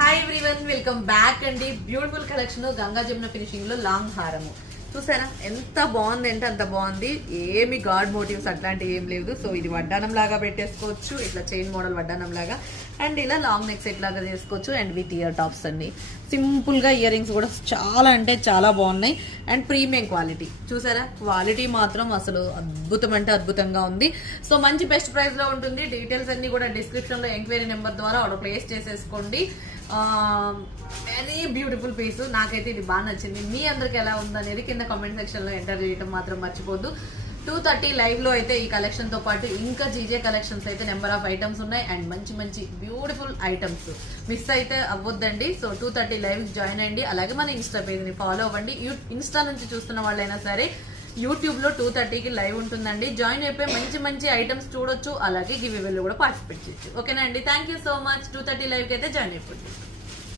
Hi everyone, welcome back అండి. Beautiful collection Ganga Jamuna finishing లో long హారము చూసారా ఎంత బాగుంది అంటే అంత బాగుంది. ఏమి గాడ్ మోటివ్స్ అట్లాంటివి ఏం లేదు. సో ఇది వడ్డానం లాగా పెట్టేసుకోవచ్చు, ఇట్లా చైన్ మోడల్ వడ్డానం లాగా, అండ్ ఇలా లాంగ్ నెక్ సెట్ లాగా చేసుకోవచ్చు. అండ్ విత్ ఇయర్ టాప్స్ అండి. సింపుల్ గా ఇయర్ రింగ్స్ కూడా చాలా అంటే చాలా బాగున్నాయి. అండ్ ప్రీమియం క్వాలిటీ చూసారా, క్వాలిటీ మాత్రం అసలు అద్భుతం అంటే అద్భుతంగా ఉంది. సో మంచి బెస్ట్ ప్రైస్ లో ఉంటుంది. డీటెయిల్స్ అన్ని కూడా డిస్క్రిప్షన్ లో ఎంక్వైరీ నెంబర్ ద్వారా ఆర్డర్ ప్లేస్ చేసేసుకోండి. Very beautiful piece. నాకైతే ఇది బాగా నచ్చింది. మీ అందరికి ఎలా ఉందనేది కింద కామెంట్ సెక్షన్ లో ఎంటర్ చేయడం మాత్రం మర్చిపోద్దు. 2:30 లైవ్ లో అయితే ఈ కలెక్షన్ తో పాటు ఇంకా జీజే కలెక్షన్స్ అయితే నెంబర్ ఆఫ్ ఐటమ్స్ ఉన్నాయి. అండ్ మంచి మంచి బ్యూటిఫుల్ ఐటమ్స్ మిస్ అయితే అవ్వద్దండి. సో 2:30 లైవ్ జాయిన్ అయ్యండి. అలాగే మన ఇన్స్టా పేజ్ ని ఫాలో అవ్వండి. ఇన్స్టా నుంచి చూస్తున్న వాళ్ళైనా సరే యూట్యూబ్ లో 2:30కి లైవ్ ఉంటుందండి. జాయిన్ అయిపోయి మంచి మంచి ఐటమ్స్ చూడొచ్చు. అలాగే గివ్ ఇవేలో కూడా పార్టిసిపేట్ చేయొచ్చు. ఓకేనా అండి. Thank you so much. 2:30 live కి అయితే జాయిన్ అయిపోతుంది.